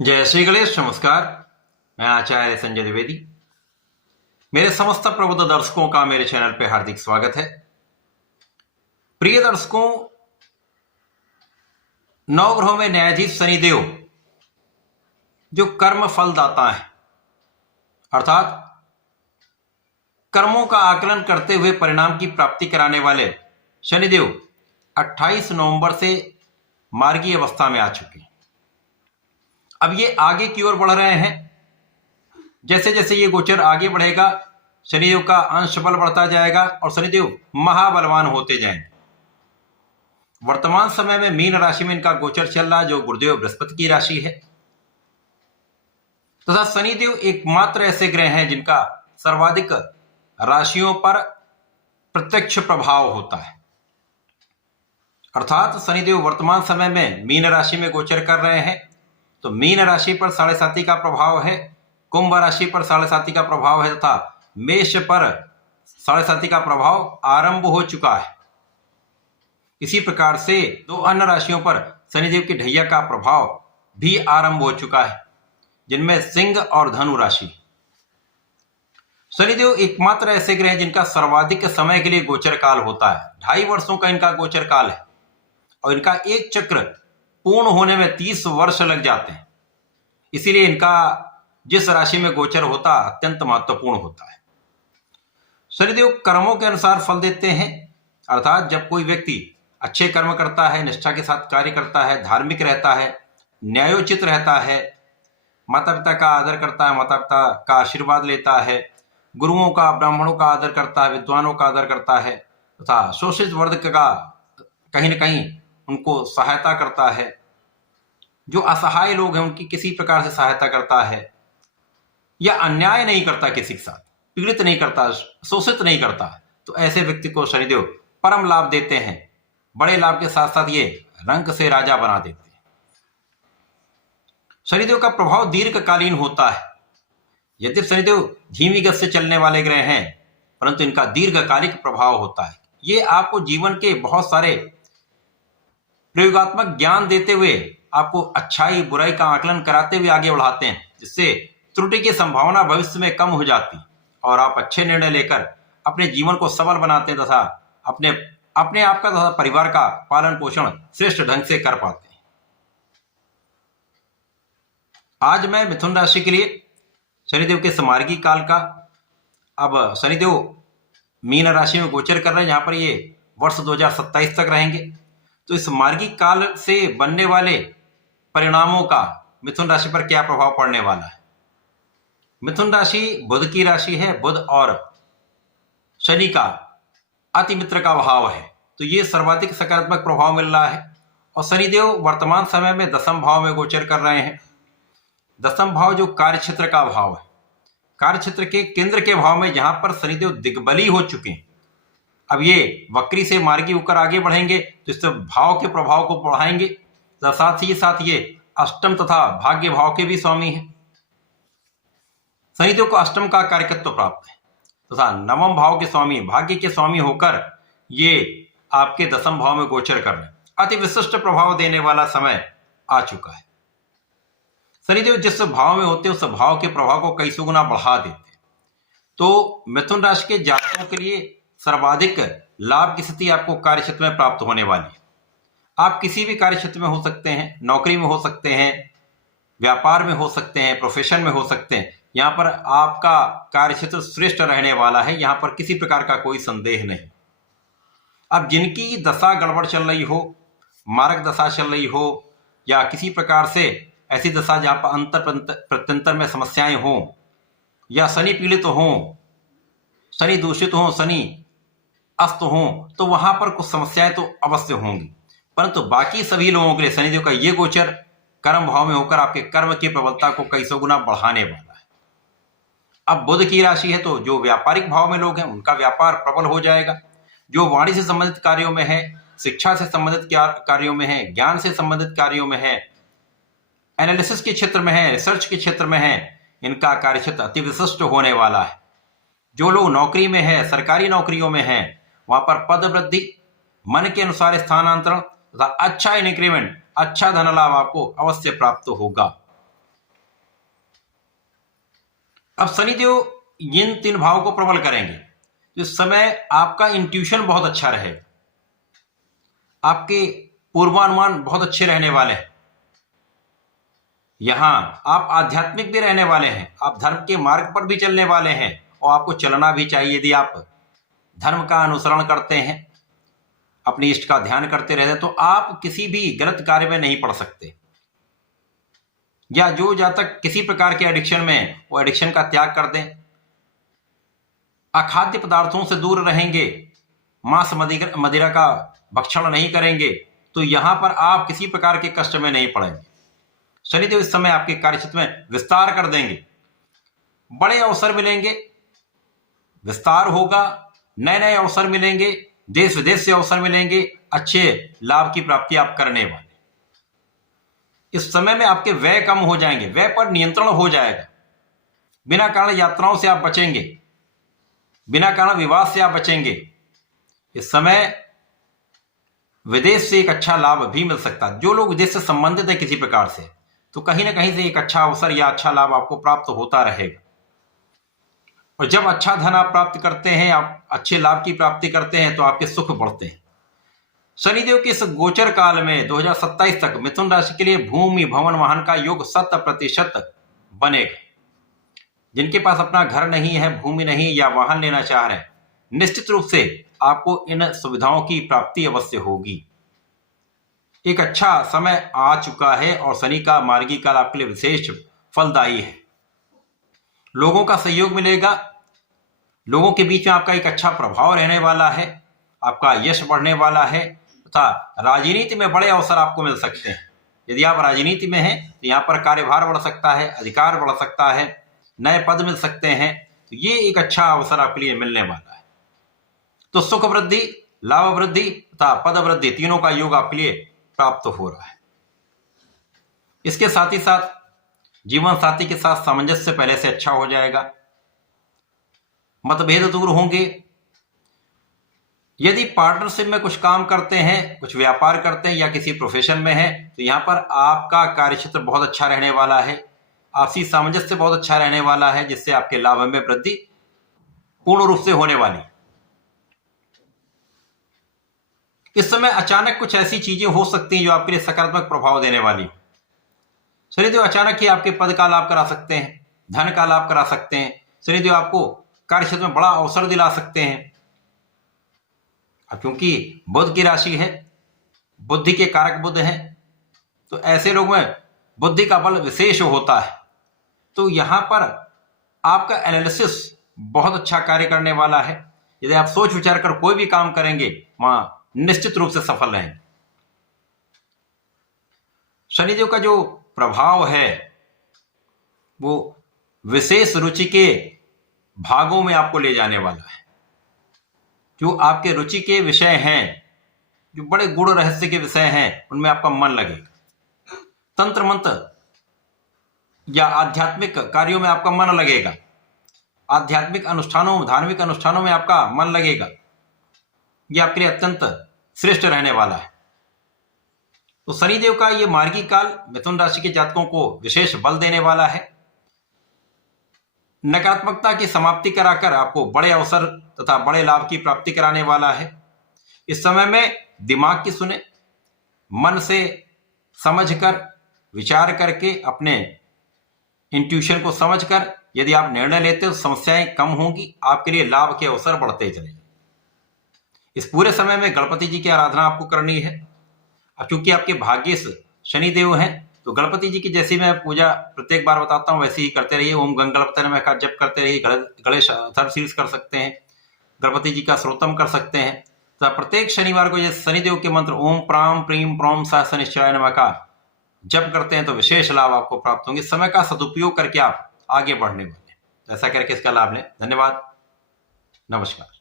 जय श्री गणेश। नमस्कार, मैं आचार्य संजय द्विवेदी। मेरे समस्त प्रबुद्ध दर्शकों का मेरे चैनल पे हार्दिक स्वागत है। प्रिय दर्शकों, नवग्रहों में न्यायाधीश शनिदेव जो कर्म फलदाता है, अर्थात कर्मों का आकलन करते हुए परिणाम की प्राप्ति कराने वाले शनिदेव 28 नवंबर से मार्गी अवस्था में आ चुके हैं। अब ये आगे की ओर बढ़ रहे हैं। जैसे जैसे ये गोचर आगे बढ़ेगा, शनिदेव का अंश बल बढ़ता जाएगा और शनिदेव महाबलवान होते जाएंगे। वर्तमान समय में मीन राशि में इनका गोचर चल रहा है, जो गुरुदेव बृहस्पति की राशि है। तथा शनिदेव एकमात्र ऐसे ग्रह हैं जिनका सर्वाधिक राशियों पर प्रत्यक्ष प्रभाव होता है। अर्थात शनिदेव वर्तमान समय में मीन राशि में गोचर कर रहे हैं, तो मीन राशि पर 7.5 का प्रभाव है, कुंभ राशि पर 7.5 का प्रभाव है तथा मेष पर 7.5 का प्रभाव आरंभ हो चुका है। इसी प्रकार से दो अन्य राशियों पर शनिदेव की ढैया का प्रभाव भी आरंभ हो चुका है, जिनमें सिंह और धनु राशि। शनिदेव एकमात्र ऐसे ग्रह जिनका सर्वाधिक समय के लिए गोचर काल होता है। 2.5 वर्षों का इनका गोचर काल है और इनका एक चक्र पूर्ण होने में 30 वर्ष लग जाते हैं। इसीलिए इनका जिस राशि में गोचर होता अत्यंत महत्वपूर्ण होता है। शनिदेव कर्मों के अनुसार फल देते हैं, अर्थात जब कोई व्यक्ति अच्छे कर्म करता है, निष्ठा के साथ कार्य करता है, धार्मिक रहता है, न्यायोचित रहता है, माता पिता का आदर करता है, माता पिता का आशीर्वाद लेता है, गुरुओं का ब्राह्मणों का आदर करता है, विद्वानों का आदर करता है तथा शोषित वर्ग का कहीं न कहीं उनको सहायता करता है, जो असहाय लोग हैं उनकी किसी प्रकार से सहायता करता है, या अन्याय नहीं करता, किसी के साथ पीड़ित नहीं करता, शोषित नहीं करता, तो ऐसे व्यक्ति को शनिदेव परम लाभ देते हैं। बड़े लाभ के साथ साथ ये रंक से राजा बना देते हैं। शनिदेव का प्रभाव दीर्घकालीन होता है। यद्यपि शनिदेव धीमी गति से चलने वाले ग्रह हैं, परंतु इनका दीर्घकालिक प्रभाव होता है। ये आपको जीवन के बहुत सारे प्रयोगात्मक ज्ञान देते हुए आपको अच्छाई बुराई का आकलन कराते हुए आगे बढ़ाते हैं, जिससे त्रुटि की संभावना भविष्य में कम हो जाती और आप अच्छे निर्णय लेकर अपने जीवन को सबल बनाते हैं तथा अपने आप का तथा परिवार का पालन पोषण श्रेष्ठ ढंग से कर पाते हैं। आज मैं मिथुन राशि के लिए शनिदेव के समार्गी काल का, अब शनिदेव मीन राशि में गोचर कर रहे हैं, जहां पर ये वर्ष 2027 तक रहेंगे। तो इस मार्गी काल से बनने वाले परिणामों का मिथुन राशि पर क्या प्रभाव पड़ने वाला है। मिथुन राशि बुध की राशि है। बुध और शनि का अति मित्र का भाव है, तो ये सर्वाधिक सकारात्मक प्रभाव मिल रहा है। और शनिदेव वर्तमान समय में 10वें भाव में गोचर कर रहे हैं। 10वां भाव जो कार्य क्षेत्र का भाव है, कार्य क्षेत्र के केंद्र के भाव में, जहां पर शनिदेव दिग्बली हो चुके हैं। अब ये वक्री से मार्गी होकर आगे बढ़ेंगे, तो इस भाव के प्रभाव को बढ़ाएंगे। साथ ही साथ ये अष्टम तथा भाग्य भाव के भी स्वामी हैं। शनिदेव को अष्टम का कारकत्व प्राप्त है तथा 9वें भाव के स्वामी, भाग्य के स्वामी होकर ये आपके 10वें भाव में गोचर कर रहे हैं। अति विशिष्ट प्रभाव देने वाला समय आ चुका है। शनिदेव जिस भाव में होते हैं उस भाव के प्रभाव को कई सौ गुना बढ़ा देते हैं। तो मिथुन राशि के जातकों के लिए सर्वाधिक लाभ की स्थिति आपको कार्य क्षेत्र में प्राप्त होने वाली है। आप किसी भी कार्य क्षेत्र में हो सकते हैं, नौकरी में हो सकते हैं, व्यापार में हो सकते हैं, प्रोफेशन में हो सकते हैं। यहाँ पर आपका कार्य क्षेत्र श्रेष्ठ रहने वाला है, यहाँ पर किसी प्रकार का कोई संदेह नहीं। अब जिनकी दशा गड़बड़ चल रही हो, मारक दशा चल रही हो, या किसी प्रकार से ऐसी दशा जहाँ पर अंतर प्रत्यंतर में समस्याएं हों, या शनि पीड़ित हों, शनि दूषित हों, शनि अस्त हों, तो वहां पर कुछ समस्याएं तो अवश्य होंगी। परंतु बाकी सभी लोगों के लिए शनिदेव का ये गोचर कर्म भाव में होकर आपके कर्म की प्रबलता को कई सौ गुना बढ़ाने वाला है। अब बुध की राशि है, तो जो व्यापारिक भाव में लोग हैं उनका व्यापार प्रबल हो जाएगा। जो वाणी से संबंधित कार्यों में है, शिक्षा से संबंधित कार्यों में है, ज्ञान से संबंधित कार्यों में है, एनालिसिस के क्षेत्र में है, रिसर्च के क्षेत्र में है, इनका कार्य क्षेत्र अति विशिष्ट होने वाला है। जो लोग नौकरी में है, सरकारी नौकरियों में है, वहां पर पद वृद्धि, मन के अनुसार स्थानांतरण तथा अच्छा इंक्रीमेंट, अच्छा धन लाभ आपको अवश्य प्राप्त होगा। अब शनिदेव इन 3 भावों को प्रबल करेंगे, तो इस समय आपका इंट्यूशन बहुत अच्छा रहेगा, आपके पूर्वानुमान बहुत अच्छे रहने वाले हैं। यहां आप आध्यात्मिक भी रहने वाले हैं, आप धर्म के मार्ग पर भी चलने वाले हैं, और आपको चलना भी चाहिए। यदि आप धर्म का अनुसरण करते हैं, अपने इष्ट का ध्यान करते रहते, तो आप किसी भी गलत कार्य में नहीं पड़ सकते। या जो जातक किसी प्रकार के एडिक्शन में है, वो एडिक्शन का त्याग कर दें, अखाद्य पदार्थों से दूर रहेंगे, मांस मदिरा का भक्षण नहीं करेंगे, तो यहां पर आप किसी प्रकार के कष्ट में नहीं पड़ेंगे। शनिदेव इस समय आपके कार्यक्षेत्र में विस्तार कर देंगे, बड़े अवसर मिलेंगे, विस्तार होगा, नए नए अवसर मिलेंगे, देश विदेश से अवसर मिलेंगे, अच्छे लाभ की प्राप्ति आप करने वाले। इस समय में आपके व्यय कम हो जाएंगे, व्यय पर नियंत्रण हो जाएगा, बिना कारण यात्राओं से आप बचेंगे, बिना कारण विवाद से आप बचेंगे। इस समय विदेश से एक अच्छा लाभ भी मिल सकता है। जो लोग विदेश से संबंधित है किसी प्रकार से, तो कहीं ना कहीं से एक अच्छा अवसर या अच्छा लाभ आपको प्राप्त होता रहेगा। और जब अच्छा धन आप प्राप्त करते हैं, आप अच्छे लाभ की प्राप्ति करते हैं, तो आपके सुख बढ़ते हैं। शनिदेव के इस गोचर काल में 2027 तक मिथुन राशि के लिए भूमि भवन वाहन का योग 100% बनेगा। जिनके पास अपना घर नहीं है, भूमि नहीं, या वाहन लेना चाह रहे हैं, निश्चित रूप से आपको इन सुविधाओं की प्राप्ति अवश्य होगी। एक अच्छा समय आ चुका है और शनि का मार्गी काल आपके लिए विशेष फलदायी है। लोगों का सहयोग मिलेगा, लोगों के बीच में आपका एक अच्छा प्रभाव रहने वाला है, आपका यश बढ़ने वाला है, तथा राजनीति में बड़े अवसर आपको मिल सकते हैं। यदि आप राजनीति में हैं, तो यहाँ पर कार्यभार बढ़ सकता है, अधिकार बढ़ सकता है, नए पद मिल सकते हैं, तो ये एक अच्छा अवसर आपके लिए मिलने वाला है। तो सुख वृद्धि, लाभ वृद्धि तथा पद वृद्धि, तीनों का योग आपके लिए प्राप्त हो रहा है। इसके साथ ही साथ जीवन साथी के साथ सामंजस्य पहले से अच्छा हो जाएगा, मतभेद दूर होंगे। यदि पार्टनरशिप में कुछ काम करते हैं, कुछ व्यापार करते हैं, या किसी प्रोफेशन में है, तो यहां पर आपका कार्यक्षेत्र बहुत अच्छा रहने वाला है, आपसी सामंजस्य बहुत अच्छा रहने वाला है, जिससे आपके लाभ में वृद्धि पूर्ण रूप से होने वाली है। इस समय अचानक कुछ ऐसी चीजें हो सकती हैं जो आपके लिए सकारात्मक प्रभाव देने वाली हो। शनिदेव अचानक ही आपके पद का लाभ करा सकते हैं, धन का लाभ करा सकते हैं, शनिदेव आपको कार्यक्षेत्र में बड़ा अवसर दिला सकते हैं। अब क्योंकि बुध की राशि है, बुद्धि के कारक बुध हैं, तो ऐसे लोगों में बुद्धि का बल विशेष होता है। तो यहां पर आपका एनालिसिस बहुत अच्छा कार्य करने वाला है। यदि आप सोच विचार कर कोई भी काम करेंगे, वहां निश्चित रूप से सफल रहेंगे। शनिदेव का जो प्रभाव है वो विशेष रुचि के भागों में आपको ले जाने वाला है। जो आपके रुचि के विषय हैं, जो बड़े गूढ़ रहस्य के विषय हैं, उनमें आपका मन लगेगा। तंत्र मंत्र या आध्यात्मिक कार्यों में आपका मन लगेगा, आध्यात्मिक अनुष्ठानों, धार्मिक अनुष्ठानों में आपका मन लगेगा। यह आपके लिए अत्यंत श्रेष्ठ रहने वाला है। तो शनिदेव का यह मार्गी काल मिथुन राशि के जातकों को विशेष बल देने वाला है, नकारात्मकता की समाप्ति कराकर आपको बड़े अवसर तथा बड़े लाभ की प्राप्ति कराने वाला है। इस समय में दिमाग की सुने, मन से समझकर, विचार करके, अपने इंट्यूशन को समझकर यदि आप निर्णय लेते हो, समस्याएं कम होंगी, आपके लिए लाभ के अवसर बढ़ते चलेंगे। इस पूरे समय में गणपति जी की आराधना आपको करनी है। अब क्योंकि आपके भाग्येश शनिदेव हैं, तो गणपति जी की जैसी मैं पूजा प्रत्येक बार बताता हूं वैसे ही करते रहिए। ओम गंगणपति नमः का जप करते रहिए, गणेश अथर्वशीर्ष कर सकते हैं, गणपति जी का श्रोतम कर सकते हैं। तो प्रत्येक शनिवार को जैसे शनिदेव के मंत्र ओम प्राम प्रीम प्रोम सह शनिश्चराय नमः का जप करते हैं, तो विशेष लाभ आपको प्राप्त होंगे। समय का सदुपयोग करके आप आगे बढ़ने वाले हैं। ऐसा करके इसका लाभ लें। धन्यवाद, नमस्कार।